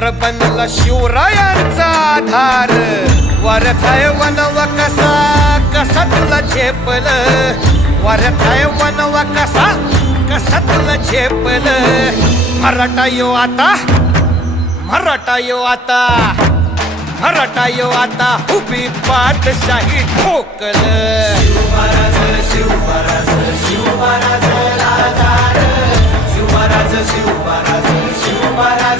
बनला शिवरायांचा आधार वरथाय वनवा कसा कसा तुला झेपल वरथाय वनवा कसा कसा तुला झेपल मराठा यो आता मराठा यो आता मराठा यो आता उभी पाठशाही ठोकल शिवमहाराज शिवमहाराज शिवमहाराज राजा शिवमहाराज शिवमहाराज शिवमहाराज